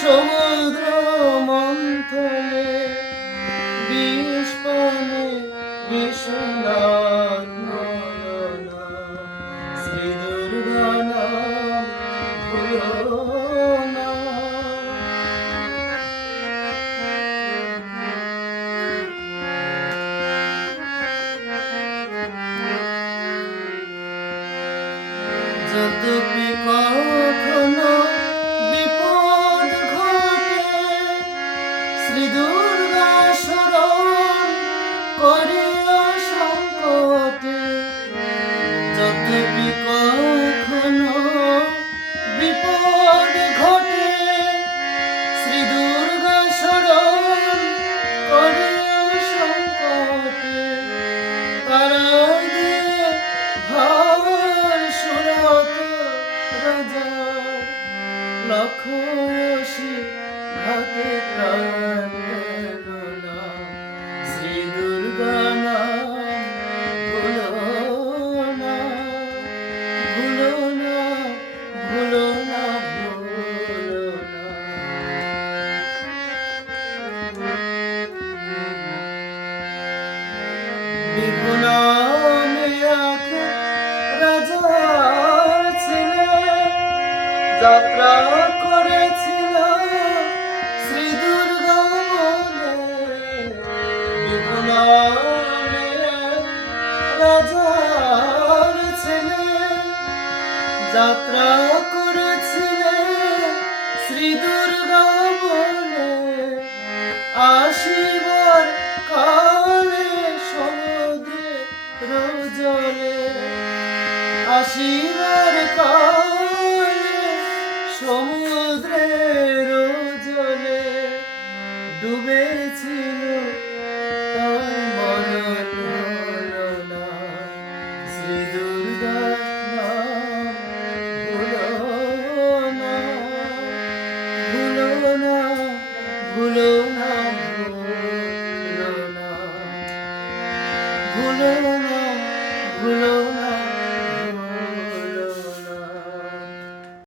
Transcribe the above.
সমুদ্র মন্থনে বিষ পানে বিশ্বনাথ নয়না শ্রী দুর্গা নাম ভুলো না। যদ্যপি কখনো বিপদ ঘটে শ্রী দুর্গা শরণ করিও সংকটে। যদ্যপি কখনো বিপদ ঘটে শ্রী দুর্গা শরণ করিও সংকটে। তারাই দিয়ে ভার সুরত রাজা লক্ষ্য অসি ঘাতে প্রাণ গেল না। শ্রী দুর্গা নাম ভুলো না, ভুলো না, ভুলো না, ভুলো না। বিপুনামে এক রাজার ছেলে যাত্রা করেছিল শ্রী দুর্গা বলে। বিপুনামে এক রাজার ছেলে যাত্রা করেছিলেন শ্রী দুর্গা বলে। আসিবার কালে সমুদ্রে জলে, আসিবার কালে সমুদ্রের জলে ডুবেছি